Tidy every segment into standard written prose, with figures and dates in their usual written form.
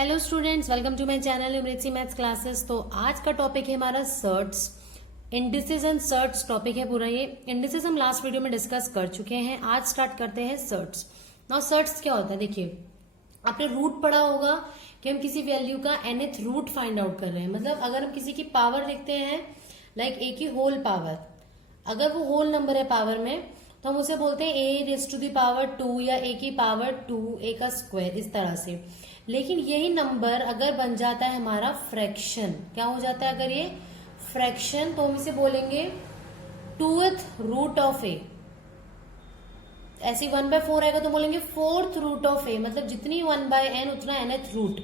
Hello students, welcome to my channel अमृतसी maths classes. तो आज का टॉपिक है हमारा surds, indices and surds topic है पूरा। ये इंडिसेस हम लास्ट वीडियो में डिस्कस कर चुके हैं। आज स्टार्ट करते हैं सर्ट्स। नाउ सर्ट्स क्या होता है, देखिए आपने रूट पढ़ा होगा कि हम किसी वैल्यू का nth रूट फाइंड आउट कर रहे हैं। मतलब अगर हम किसी की पावर लिखते हैं लाइक ए की होल पावर, अगर वो होल नंबर है पावर में तो हम उसे बोलते हैं ए रेज टू दी पावर 2 या ए की पावर 2, ए का स्क्वायर, इस तरह से। लेकिन यही नंबर अगर बन जाता है हमारा फ्रैक्शन, क्या हो जाता है अगर ये फ्रैक्शन, तो हम इसे बोलेंगे 2th रूट ऑफ ए। ऐसे 1/4 आएगा तो बोलेंगे 4th रूट ऑफ ए। मतलब जितनी 1/n उतना nth root.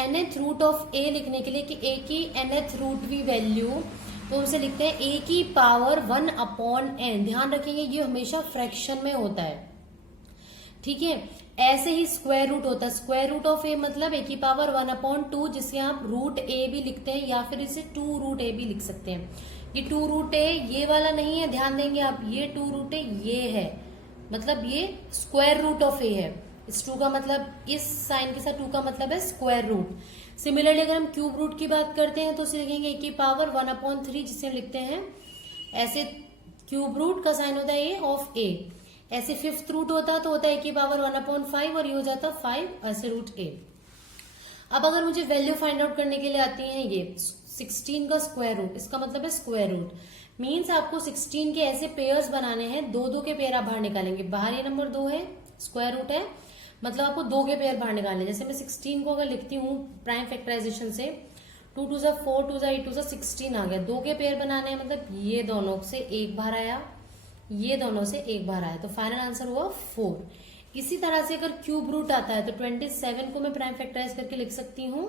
nth root of a लिखने के लिए कि ए की nth रूट की वैल्यू, तो उसे लिखते हैं ए की पावर 1/n। ध्यान रखेंगे ये हमेशा फ्रैक्शन में होता है, ठीक है। ऐसे ही स्क्वायर रूट होता है। स्क्वायर रूट ऑफ ए मतलब ए की पावर 1/2, जिसे आप रूट ए भी लिखते हैं या फिर इसे 2 रूट ए भी लिख सकते हैं। ये 2 रूट ए ये वाला नहीं है, ध्यान देंगे आप, ये 2 रूट ए ये है, मतलब ये स्क्वायर रूट ऑफ ए है। इस 2 का मतलब, इस साइन के साथ 2 का मतलब है स्क्वायर रूट। सिमिलरली अगर हम क्यूब रूट की बात करते हैं तो उसे लिखेंगे ए की पावर 1/3, जिसे हम लिखते हैं ऐसे। क्यूब रूट का साइन होता है ए ऑफ ए। ऐसे 5th रूट होता है तो होता है ए की पावर 1/5 और ये हो जाता है 5 ऐसे रूट ए। अब अगर मुझे वैल्यू फाइंड आउट करने के लिए आती है ये 16 का स्क्वायर रूट, इसका मतलब है स्क्वायर रूट। मीन्स आपको 16 के ऐसे पेयर्स बनाने हैं, 2-2 के पेयर आप बाहर निकालेंगे। बाहर ये नंबर 2 है, स्क्वायर रूट है, मतलब आपको 2 के पेयर बाहर निकालने। जैसे मैं 16 को अगर लिखती हूँ प्राइम फैक्टराइजेशन से, 2 2 जा 4, 2 जा 8, 2 जा 16 आ गया। 2 के पेयर बनाने हैं, मतलब ये दोनों से एक बाहर आया, ये दोनों से एक बार आया, तो फाइनल आंसर हुआ 4। इसी तरह से अगर क्यूब रूट आता है तो 27 को मैं प्राइम फैक्टराइज करके लिख सकती हूँ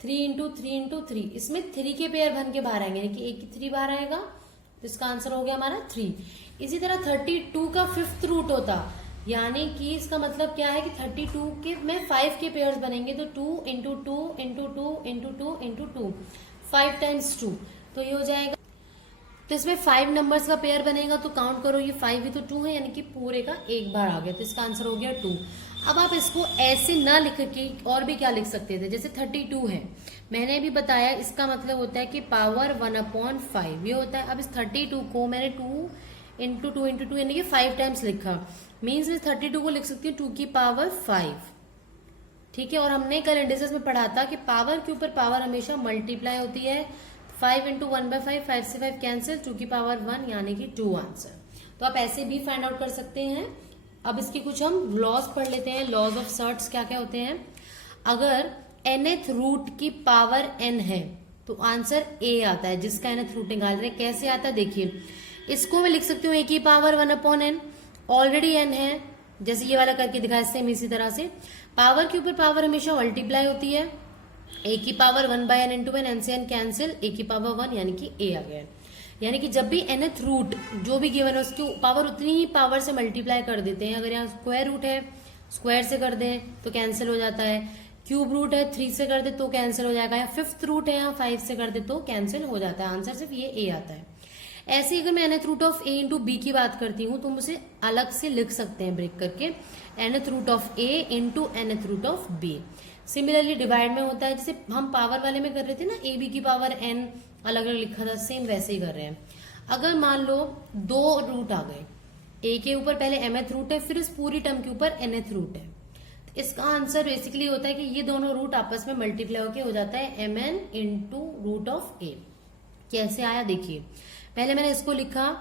3 इंटू 3 इंटू 3। इसमें 3 के पेयर बन के बाहर आएंगे, यानी कि एक की 3 बाहर आएगा, तो इसका आंसर हो गया हमारा 3। इसी तरह 32 का 5th रूट होता, यानी कि इसका मतलब क्या है कि 32 के में 5 के पेयर्स बनेंगे, तो 2 into 2 into 2 into 2 into 2, 5 times 2, तो ये हो जाएगा। तो इसमें 5 नंबर्स का पेयर बनेगा, तो काउंट करो, ये 5 भी तो 2 है, यानी कि पूरे का एक बार आ गया, तो इसका आंसर हो गया 2। अब आप इसको ऐसे ना लिख के और भी क्या लिख सकते थे, जैसे 32 है, मैंने भी बताया इसका मतलब होता है कि पावर 1/5 ये होता है। अब इस 32 को मैंने 2 इंटू 2 इंटू 2 यानी कि 5 टाइम्स लिखा, मीन्स मैं 32 को लिख सकती हूँ 2 की पावर 5, ठीक है। और हमने कल इंडिसेस में पढ़ा था कि पावर के ऊपर पावर हमेशा मल्टीप्लाई होती है। 5 इंटू 1/5, 5 से 5 कैंसिल, 2 की पावर 1 यानी कि 2 आंसर। तो आप ऐसे भी फाइंड आउट कर सकते हैं। अब इसकी कुछ हम लॉज पढ़ लेते हैं। लॉज ऑफ सर्ट्स क्या क्या होते हैं। अगर nth रूट की पावर n है तो आंसर a आता है, जिसका nth रूट निकाल रहे हैं। कैसे आता है देखिए, इसको मैं लिख सकती हूँ a की पावर 1/n, ऑलरेडी n है, जैसे ये वाला करके दिखाया सेम इसी तरह से। पावर के ऊपर पावर हमेशा मल्टीप्लाई होती है, ए की पावर 1/n इंटू n से n कैंसिल, ए की पावर 1 यानी कि a आ गया। यानी कि जब भी nth रूट जो भी गिवन है उसकी पावर उतनी ही पावर से मल्टीप्लाई कर देते हैं। अगर यहाँ स्क्वायर रूट है, स्क्वायर से कर दें तो कैंसिल हो जाता है। क्यूब रूट है, 3 से कर दे तो कैंसिल हो जाएगा, या 5th रूट है यहाँ 5 से कर दे तो कैंसिल हो जाता है। आंसर सिर्फ ये a आता है। ऐसे अगर मैं nth root of a into b की बात करती हूँ तो हम उसे अलग से लिख सकते हैं ब्रेक करके, nth root of a into nth root of b। Similarly divide में होता है, जैसे हम पावर वाले में कर रहे थे ना, ए बी की पावर n अलग अलग लिखा था, सेम वैसे ही कर रहे हैं। अगर मान लो 2 रूट आ गए, ए के ऊपर पहले mth रूट है, फिर इस पूरी टर्म के ऊपर nth रूट है, तो इसका आंसर बेसिकली होता है कि ये दोनों रूट आपस में मल्टीप्लाई होकर हो जाता है mn इंटू रूट ऑफ ए। कैसे आया देखिए, पहले मैंने इसको लिखा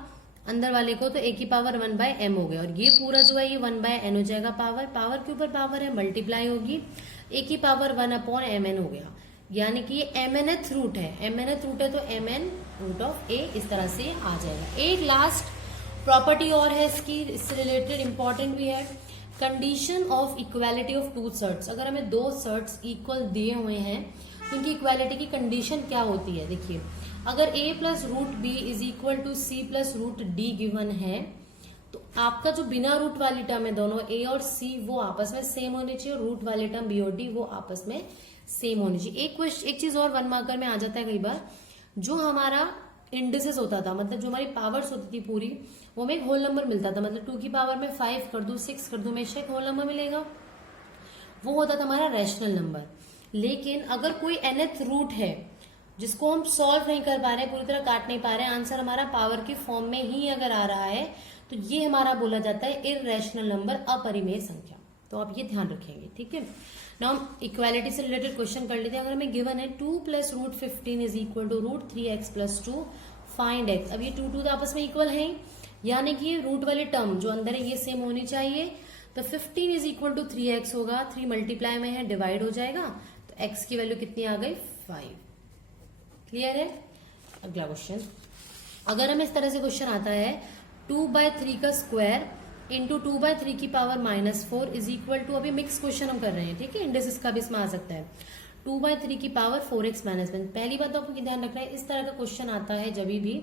अंदर वाले को, तो a की पावर 1/m हो गया, और ये पूरा जो है ये 1/n हो जाएगा। पावर के ऊपर पावर है, मल्टीप्लाई होगी, a की पावर 1/mn हो गया, यानी कि ये mnth रूट है। mnth रूट है तो mn रूट ऑफ a इस तरह से आ जाएगा। एक लास्ट प्रॉपर्टी और है इसकी, इससे रिलेटेड इंपॉर्टेंट भी है, condition of equality of 2 surds. अगर हमें 2 सर्ट्स इक्वल दिए हुए हैं तो उनकी इक्वालिटी की कंडीशन क्या होती है। देखिए, अगर a plus root B is equal to C plus root D given है, तो आपका जो बिना रूट वाली टर्म है, दोनों a और c वो आपस में सेम होने चाहिए, और रूट वाली टर्म b और d वो आपस में सेम होनी चाहिए। एक चीज और 1 मार्कर में आ जाता है कई बार, जो हमारा इंडिसेस होता था, मतलब जो हमारी पावर्स होती थी पूरी, वो में एक होल नंबर मिलता था। मतलब 2 की पावर में 5 कर दूं, 6 कर दूं, हमेशा एक होल नंबर मिलेगा, वो होता था हमारा रैशनल नंबर। लेकिन अगर कोई nth रूट है जिसको हम सॉल्व नहीं कर पा रहे, पूरी तरह काट नहीं पा रहे, आंसर हमारा पावर की फॉर्म में ही अगर आ रहा है, तो ये हमारा बोला जाता है इररेशनल नंबर, अपरिमेय संख्या। तो आप ये ध्यान रखेंगे, ठीक है। नाउ हम इक्वालिटी से रिलेटेड क्वेश्चन कर लेते हैं। अगर हमें गिवन है 2 + √15 is equal to √3x + 2 find x। अब ये 2 तो आपस में इक्वल है, यानी कि ये रूट वाले टर्म जो अंदर है ये सेम होनी चाहिए। तो 15 इज इक्वल टू 3x होगा, 3 मल्टीप्लाई में है, डिवाइड हो जाएगा, तो x की वैल्यू कितनी आ गई 5। क्लियर है। अगला क्वेश्चन, अगर हमें इस तरह से क्वेश्चन आता है 2/3 का स्क्वायर इंटू 2/3 की पावर -4 इज इक्वल टू, अभी मिक्स क्वेश्चन हम कर रहे हैं, ठीक है, इंडेक्स का भी इसमें आ सकता है, 2/3 की पावर 4x - 1। पहली बात तो आपको ध्यान रखना है, इस तरह का क्वेश्चन आता है जब भी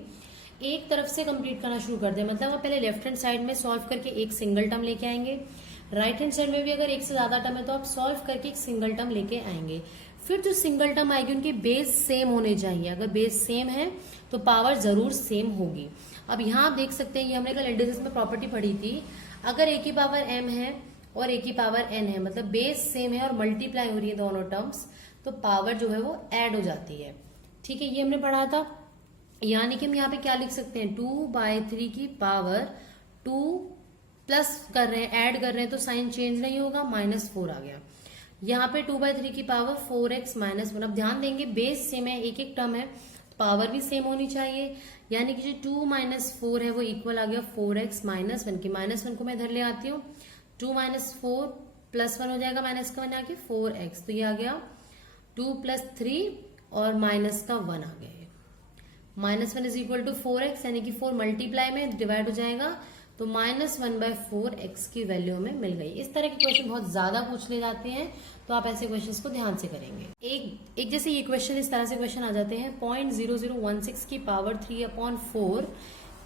एक तरफ से कंप्लीट करना शुरू कर दे, मतलब आप पहले लेफ्ट हैंड साइड में सॉल्व करके एक सिंगल टर्म लेके आएंगे, राइट हैंड साइड में भी अगर एक से ज्यादा टर्म है तो आप सॉल्व करके एक सिंगल टर्म लेके आएंगे। फिर जो सिंगल टर्म आएगी उनकी बेस सेम होने चाहिए, अगर बेस सेम है तो पावर जरूर सेम होगी। अब यहाँ आप देख सकते हैं, ये हमने कल इंडिसेस में प्रॉपर्टी पढ़ी थी, अगर a की पावर m है और a की पावर n है, मतलब बेस सेम है और मल्टीप्लाई हो रही है दोनों टर्म्स, तो पावर जो है वो ऐड हो जाती है, ठीक है, ये हमने पढ़ा था। यानी कि हम यहाँ पे क्या लिख सकते हैं, 2/3 की पावर 2 प्लस कर रहे हैं, ऐड कर रहे हैं, तो साइन चेंज नहीं होगा, -4 आ गया। यहाँ पे 2/3 की पावर 4x - 1। अब ध्यान देंगे बेस सेम है, एक एक टर्म है, पावर भी सेम होनी चाहिए, यानी कि जो 2 - 4 है वो इक्वल आ गया 4x - 1 की। -1 को मैं इधर ले आती हूँ, 2 - 4 +1 हो जाएगा, माइनस का 1 आके 4x, तो ये आ गया 2 + 3 और माइनस का 1 आ गया, -1 इज इक्वल टू 4x, यानी कि 4 मल्टीप्लाई में डिवाइड हो जाएगा, तो -1/4 x की वैल्यू हमें मिल गई। इस तरह के क्वेश्चन बहुत ज्यादा पूछ ले जाते हैं, तो आप ऐसे क्वेश्चंस को ध्यान से करेंगे। एक जैसे ये क्वेश्चन, इस तरह से क्वेश्चन आ जाते हैं, 0.0016 की पावर 3/4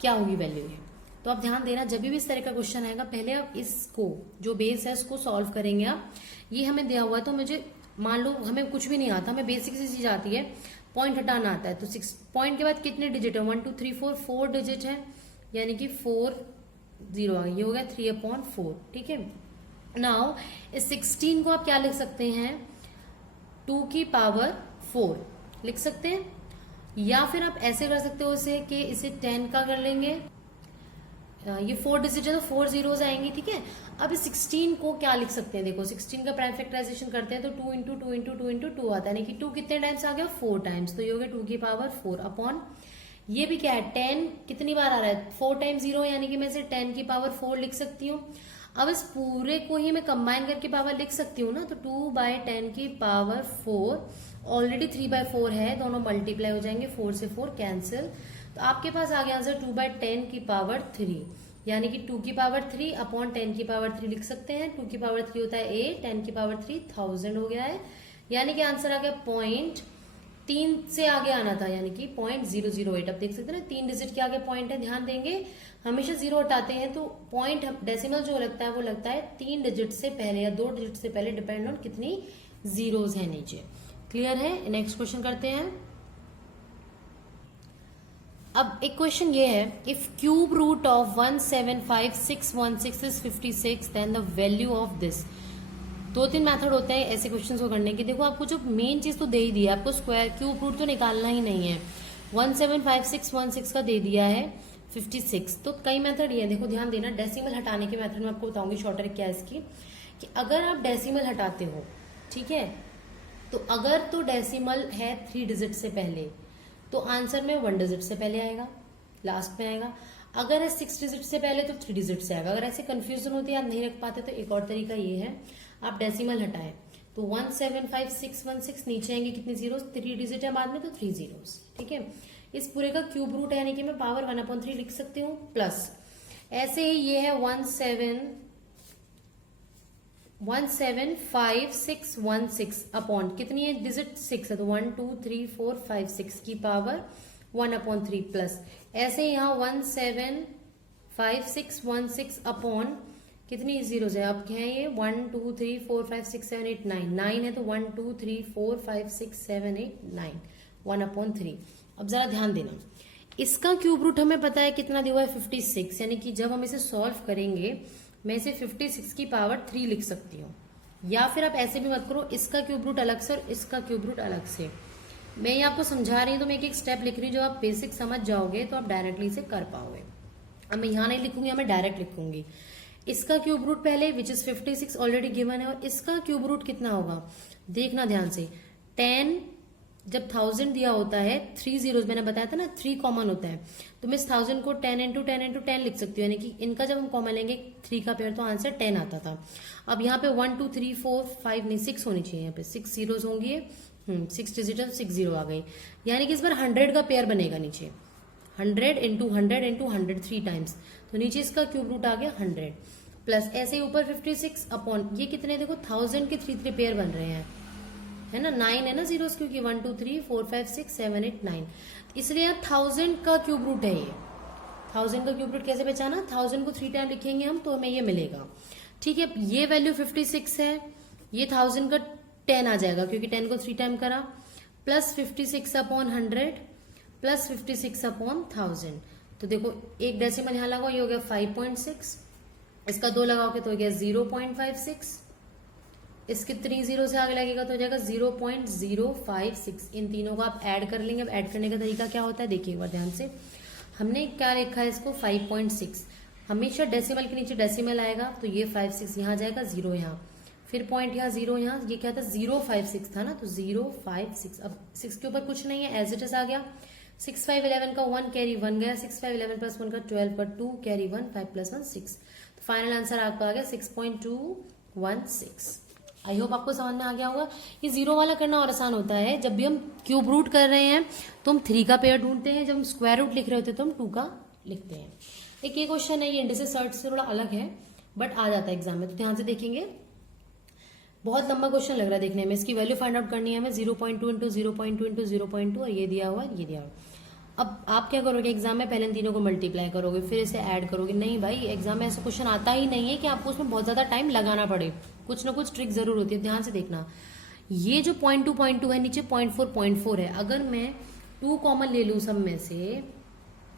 क्या होगी वैल्यू है। तो आप ध्यान देना, जब भी इस तरह का क्वेश्चन आएगा पहले आप इसको जो बेस है उसको सॉल्व करेंगे आप। ये हमें दिया हुआ है, तो मुझे मान लो हमें कुछ भी नहीं आता, हमें बेसिक सी चीज आती है, पॉइंट हटाना आता है, तो 6 पॉइंट के बाद कितने डिजिट है, 1 2 3 4 4 डिजिट है, यानी कि 4 0 ये हो गया 3/4, ठीक है। नाउ इस 16 को आप क्या लिख सकते हैं, 2 की पावर 4 लिख सकते हैं, या फिर आप ऐसे कर सकते हो इसे कि इसे 10 का कर लेंगे, ये 4 डिजिट है तो 4 zeros आएंगी, ठीक है। अब इस 16 को क्या लिख सकते हैं, देखो 16 का प्राइम फैक्टराइजेशन करते हैं तो 2 × 2 × 2 × 2 आता है, यानी कि 2 कितने टाइम्स आ गया 4 टाइम्स, तो ये हो गया 2 की पावर 4 अपॉन, ये भी क्या है 10 कितनी बार आ रहा है 4 टाइम्स 0, यानी कि मैं इसे 10 की पावर 4 लिख सकती हूँ। अब इस पूरे को ही मैं कंबाइन करके पावर लिख सकती हूँ ना, तो 2/10 की पावर 4, ऑलरेडी 3/4 है, दोनों मल्टीप्लाई हो जाएंगे, 4 से 4 कैंसिल, तो आपके पास आ गया आंसर 2/10 की पावर 3, यानी कि 2 की पावर 3 अपॉन 10 की पावर 3 लिख सकते हैं। 2 की पावर 3 होता है 8, 10 की पावर 3 1000 हो गया है, यानी कि आंसर आ गया 3 से आगे आना था, यानी कि 0.008। अब देख सकते हैं ना 3 डिजिट के आगे पॉइंट है, ध्यान देंगे हमेशा 0 हटाते हैं तो पॉइंट डेसिमल जो लगता है वो लगता है 3 डिजिट से पहले या 2 डिजिट से पहले, डिपेंड ऑन कितनी जीरोस है नीचे। क्लियर है। नेक्स्ट क्वेश्चन करते हैं। अब एक क्वेश्चन ये है, if cube root of 175,616 is 56 then the value of this. 2-3 method होते हैं ऐसे क्वेश्चंस को करने के। देखो आपको जो मेन चीज तो दे ही दिया, आपको स्क्वायर क्यूब रूट तो निकालना ही नहीं है। 175,616 का दे दिया है 56, तो कई मेथड ये है, देखो ध्यान देना। डेसिमल हटाने के मेथड में आपको बताऊंगी शॉर्टर क्या है इसकी, कि अगर आप डेसिमल हटाते हो, ठीक है, तो अगर तो डेसिमल है 3 डिजिट से पहले तो आंसर में 1 डिजिट से पहले आएगा, लास्ट में आएगा। अगर है 6 डिजिट से पहले तो 3 डिजिट से आएगा। अगर ऐसे कंफ्यूजन होती है, आप नहीं रख पाते, तो एक और तरीका ये है, आप डेसिमल हटाएं तो 175,616 नीचे आएंगे कितने जीरोस, 3 डिजिट है बाद में तो 3 जीरोस, ठीक है। इस पूरे का क्यूब रूट है, यानी कि मैं पावर 1/3 लिख सकती हूँ, प्लस ऐसे ही ये है 175,616 अपॉन कितनी है डिजिट 6 है, तो 1 2 3 4 5 6 की पावर 1/3 प्लस ऐसे यहाँ 175,616 अपॉन कितनी जीरोस है, अब क्या है ये 1 2 3 4 5 6 7 8 9 9 है, तो 1 2 3 4 5 6 7 8 9 1/3। अब जरा ध्यान देना, इसका क्यूब रूट हमें पता है कितना दिया हुआ है 56, यानी कि जब हम इसे सॉल्व करेंगे मैं इसे 56 की पावर 3 लिख सकती हूँ, या फिर आप ऐसे भी मत करो, इसका क्यूब रूट अलग से और इसका क्यूब रूट अलग से। मैं ये आपको समझा रही हूँ तो मैं एक एक स्टेप लिख रही हूँ, जो आप बेसिक समझ जाओगे तो आप डायरेक्टली इसे कर पाओगे। अब मैं यहाँ नहीं लिखूंगी, मैं डायरेक्ट लिखूंगी। इसका क्यूब रूट पहले विच इज 56 ऑलरेडी गिवन है, और इसका क्यूब रूट कितना होगा देखना ध्यान से। 10 जब 1000 दिया होता है, 3 जीरोस मैंने बताया था ना, 3 कॉमन होता है, तो मैं इस 1000 को 10 इंटू 10 इंटू 10 लिख सकती हूँ, यानी कि इनका जब हम कॉमन लेंगे 3 का पेयर तो आंसर 10 आता था। अब यहाँ पे 1 2 3 4 5 नहीं 6 होनी चाहिए, यहाँ पे 6 जीरोस होंगी, 6 डिजिट 6 जीरो आ गई, यानी कि इस बार 100 का पेयर बनेगा नीचे। 100 इंटू 100 इंटू 100 3 टाइम्स, तो नीचे इसका क्यूब रूट आ गया 100, प्लस ऐसे ही ऊपर 56 अपॉन ये कितने देखो 1000 के 3 3 पेयर बन रहे हैं, है ना, 9 है ना जीरोस, क्योंकि 1 2 3 4 5 6 7 8 9, इसलिए 1000 का क्यूब रूट है ये। 1000 का क्यूब रूट कैसे पहचाना, 1000 को 3 टाइम लिखेंगे हम तो हमें ये मिलेगा। ठीक है, ये वैल्यू 56 है, ये 1000 का 10 आ जाएगा क्योंकि 10 को 3 टाइम करा, प्लस 56 अपॉन 100 प्लस 56 अपॉन 1000, तो देखो एक डेसिमल यहां लगाओ, ये हो गया 5.6, इसका 2 लगाओगे तो हो गया 0.56, इसके 3 जीरो से आगे लगेगा तो हो जाएगा 0.056। इन तीनों को आप ऐड कर लेंगे। अब ऐड करने का तरीका क्या होता है देखिए एक बार ध्यान से। हमने क्या लिखा है इसको 5.6, हमेशा डेसिमल के नीचे डेसिमल आएगा, तो ये 56 यहाँ जाएगा, 0 यहाँ, फिर पॉइंट यहाँ 0 यहाँ, ये क्या था 056 था ना, तो 056। अब 6 के ऊपर कुछ नहीं है, एज इट इज आ गया। 6 5 11 का 1 कैरी 1 गया, 6 5 11 प्लस 1 का 12 का 2 कैरी 1 5 प्लस 1 6, तो फाइनल आंसर आपका आ गया 6.216। आई होप आपको समझ में आ गया होगा। ये जीरो वाला करना और आसान होता है, जब भी हम क्यूब रूट कर रहे हैं तो हम 3 का पेयर ढूंढते हैं, जब हम स्क्वायर रूट लिख रहे होते हैं तो हम 2 का लिखते हैं। एक ये क्वेश्चन है, ये इंडिसेस सर्च से थोड़ा अलग है बट आ जाता है एग्जाम में, तो ध्यान से देखेंगे। बहुत लंबा क्वेश्चन लग रहा है देखने में, इसकी वैल्यू फाइंड आउट करनी है हमें, 0.2 इंटू 0.2 इंटू 0.2, और ये दिया हुआ ये दिया हुआ। अब आप क्या करोगे एग्जाम में, पहले इन तीनों को मल्टीप्लाई करोगे फिर इसे ऐड करोगे। नहीं भाई, एग्जाम में ऐसा क्वेश्चन आता ही नहीं है कि आपको उसमें बहुत ज्यादा टाइम लगाना पड़े, कुछ ना कुछ ट्रिक जरूर होती है। ध्यान से देखना, ये जो 0.2 है, नीचे 0.4 है, अगर मैं 2 कॉमन ले लूं सब में से,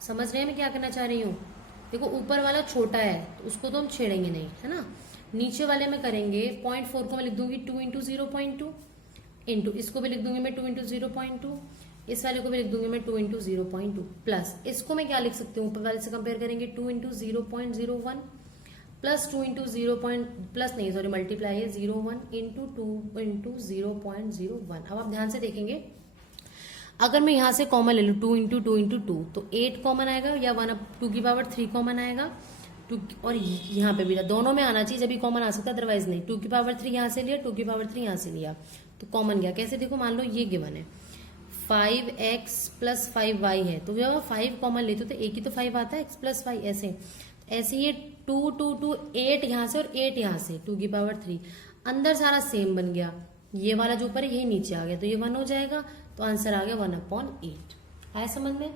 समझ रहे हैं मैं क्या करना चाह रही हूँ। देखो ऊपर वाला छोटा है तो उसको तो हम छेड़ेंगे नहीं, है ना, नीचे वाले में करेंगे। 0.4 को मैं लिख दूंगी 2 इंटू 0.2 इंटू, इसको भी लिख दूंगी मैं 2 इंटू 0.2, इस वाले को भी लिख दूंगी मैं 2 इंटू 0.2, प्लस इसको मैं क्या लिख सकती हूँ, ऊपर वाले से कंपेयर करेंगे 2 इंटू 0.01 प्लस 2 इंटू 0 मल्टीप्लाई है 0.1 इंटू 2 इंटू 0.01। अब आप ध्यान से देखेंगे, अगर मैं यहां से कॉमन ले लूँ 2 इंटू 2 इंटू 2 तो 8 कॉमन आएगा, या 1 अब 2 की पावर 3 कॉमन आएगा, 2 और यहाँ पे भी दोनों में आना चाहिए, जब भी कॉमन आ सकता है, अदरवाइज नहीं। 2 की पावर 3 यहाँ से लिया, 2 की पावर 3 यहाँ से लिया, तो कॉमन गया। कैसे देखो, मान लो ये गिवन है 5x प्लस 5y है, तो जब 5 कॉमन लेते हो तो एक ही तो 5 आता है, x प्लस 5, ऐसे ये 2 2 2 8 यहाँ से और 8 यहाँ से, 2 की पावर 3, अंदर सारा सेम बन गया, ये वाला जो ऊपर है यही नीचे आ गया, तो ये 1 हो जाएगा, तो आंसर आ गया 1/8। आया समझ में।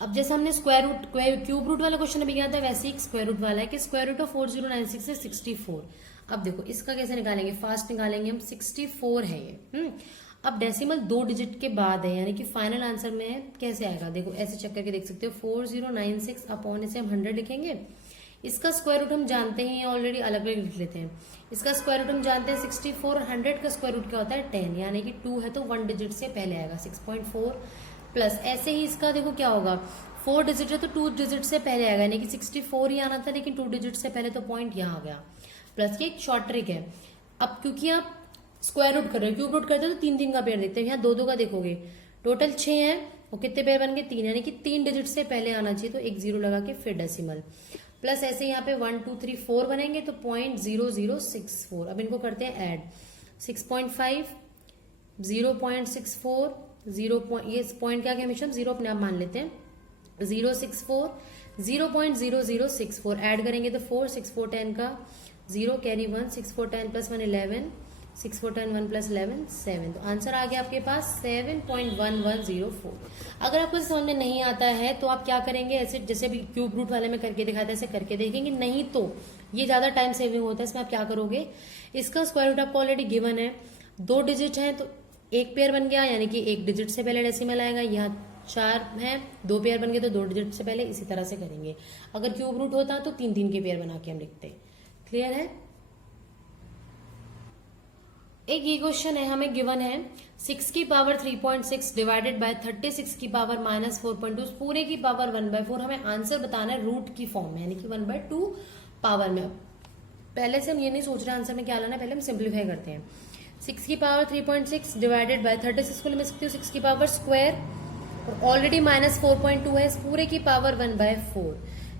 अब जैसे हमने स्क्वायर रूट क्यूब रूट वाला क्वेश्चन अभी किया था, वैसे ही स्क्वायर रूट वाला है कि स्क्वायर रूट ऑफ 4096 is 64। अब देखो इसका कैसे निकालेंगे, फास्ट निकालेंगे हम, 64 है ये। अब डेसिमल 2 डिजिट के बाद है, यानी कि फाइनल आंसर में कैसे आएगा, देखो ऐसे चेक करके देख सकते हो। 4096 अपॉन इसे हम 100 लिखेंगे, इसका स्क्वायर रूट हम जानते हैं ऑलरेडी, अलग अलग लिख लेते हैं। इसका स्क्वायर रूट हम जानते हैं 64, 100 का स्क्वायर रूट क्या होता है 10, यानी कि 2 है तो 1 डिजिट से पहले आएगा 6.4, प्लस ऐसे ही इसका देखो क्या होगा, 4 डिजिट है तो 2 डिजिट से पहले आएगा, यानी कि 64 ही आना था लेकिन 2 डिजिट से पहले, तो पॉइंट यहाँ आ गया। प्लस ये एक शॉर्ट ट्रिक है, अब क्योंकि आप स्क्वायर रूट कर रहे हो, क्यूब रूट करते हो तो 3 का पेयर देखते हैं, यहाँ 2 का देखोगे, टोटल 6 है और कितने पेयर बन गए 3, यानी कि 3 डिजिट से पहले आना चाहिए, तो एक 0 लगा के फिर डेसिमल, प्लस ऐसे यहाँ पे 1 2 3 4 बनेंगे तो 0.0064। अब इनको करते हैं ऐड, 6.5 0.64 ये पॉइंट क्या हमेशा हम 0 अपने आप मान लेते हैं, 064 0.0064 ऐड करेंगे तो 4 6 4 10 का 0 कैरी 1 6 4 10 प्लस 1 11 6 4 10 1 प्लस 11 7, तो आंसर आ गया आपके पास 7.1104। अगर आपको समझ में नहीं आता है तो आप क्या करेंगे, ऐसे जैसे भी क्यूब रूट वाले में करके दिखाते ऐसे करके देखेंगे, नहीं तो ये ज्यादा टाइम सेविंग होता है। इसमें आप क्या करोगे, इसका स्क्वायर रूट आपको ऑलरेडी गिवन है, 2 डिजिट है तो एक पेयर बन गया, यानी कि 1 डिजिट से पहले डेसिमल आएगा, यहाँ 4 है 2 पेयर बन गए तो 2 डिजिट से पहले, इसी तरह से करेंगे। अगर क्यूब रूट होता तो 3 के पेयर बना के हम लिखते। क्लियर है। एक ये क्वेश्चन है, हमें गिवन है 6 की पावर 3.6 डिवाइडेड बाय 36 की पावर -4.2 पूरे की पावर 1/4। हमें आंसर बताना है रूट की फॉर्म में, यानी कि 1/2 पावर में। पहले से हम ये नहीं सोच रहे आंसर में क्या लाना है, पहले हम सिंप्लीफाई करते हैं। 6 की पावर 3.6 डिवाइडेड बाय 36 को मैं सकती हूँ 6 की पावर स्क्वायर, और ऑलरेडी -4.2 है, इस पूरे की पावर 1/4।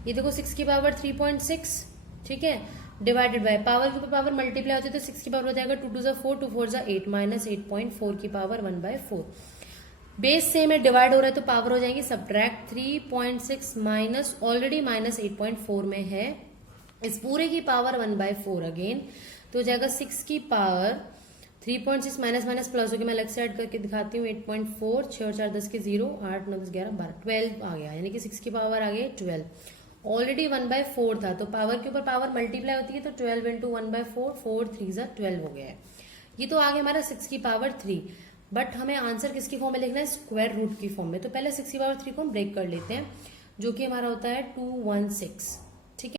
ये देखो 6 की पावर 3.6, ठीक है, डिवाइडेड बाय पावर के ऊपर पावर मल्टीप्लाई होती है तो 6 की पावर हो जाएगा 2 2 4 2 4 8 -8.4 की पावर 1/4। बेस सेम है, डिवाइड हो रहा है तो पावर हो जाएगी सब्ट्रैक्ट 3.6 माइनस ऑलरेडी -8.4 में है, इस पूरे की पावर 1/4 अगेन, तो हो जाएगा 6 की पावर 3.6 माइनस माइनस प्लस होगी, मैं अलग से ऐड करके दिखाती हूँ। 8.4, 6 और 4 10 के 0, 8 9 10 11 12 12 आ गया, यानी कि 6 की पावर आ गई 12। ऑलरेडी 1/4 था तो पावर के ऊपर पावर मल्टीप्लाई होती है तो 12 इंटू 1/4, 4 3 12 हो गया है। ये तो आ गया हमारा 6 की पावर 3, बट हमें आंसर किसकी फॉर्म में लिखना है, स्क्वायर रूट की फॉर्म में। तो पहले 6 की पावर 3 को हम ब्रेक कर लेते हैं, जो कि हमारा होता है 216, ठीक है।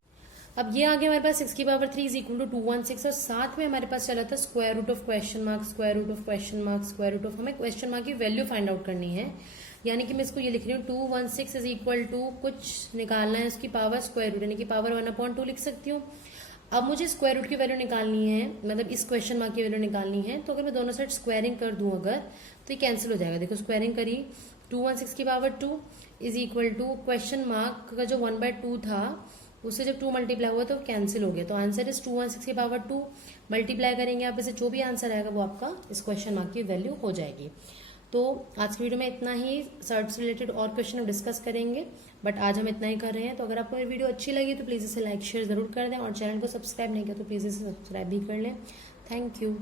अब ये आ गया हमारे पास 6 की पावर 3 इज इक्वल टू 216, और साथ में हमारे पास चला था square root of question mark, square root of question mark, square root of, हमें क्वेश्चन मार्क की वैल्यू फाइंड आउट करनी है, यानी कि मैं इसको ये लिख रही हूँ 216 इज इक्वल टू कुछ निकालना है उसकी पावर स्क्वायर रूट, यानी कि पावर 1/2 लिख सकती हूँ। अब मुझे स्क्वायर रूट की वैल्यू निकालनी है, मतलब इस क्वेश्चन मार्क की वैल्यू निकालनी है, तो अगर मैं दोनों साइड स्क्वायरिंग कर दूं अगर, तो ये कैंसिल हो जाएगा। देखो स्क्वायरिंग करी, 216 की power 2 is equal to question mark का जो 1/2 था उससे जब 2 मल्टीप्लाई हुआ तो कैंसिल हो गया, तो आंसर इज 216 की पावर 2 मल्टीप्लाई करेंगे आप इसे, जो भी आंसर आएगा वो आपका इस क्वेश्चन मार्क की वैल्यू हो जाएगी। तो आज की वीडियो में इतना ही, सर्च से रिलेटेड और क्वेश्चन हम डिस्कस करेंगे, बट आज हम इतना ही कर रहे हैं। तो अगर आपको ये वीडियो अच्छी लगी तो प्लीज़ इसे लाइक शेयर जरूर कर दें, और चैनल को सब्सक्राइब नहीं किया तो प्लीज़ इसे सब्सक्राइब भी कर लें। Thank you.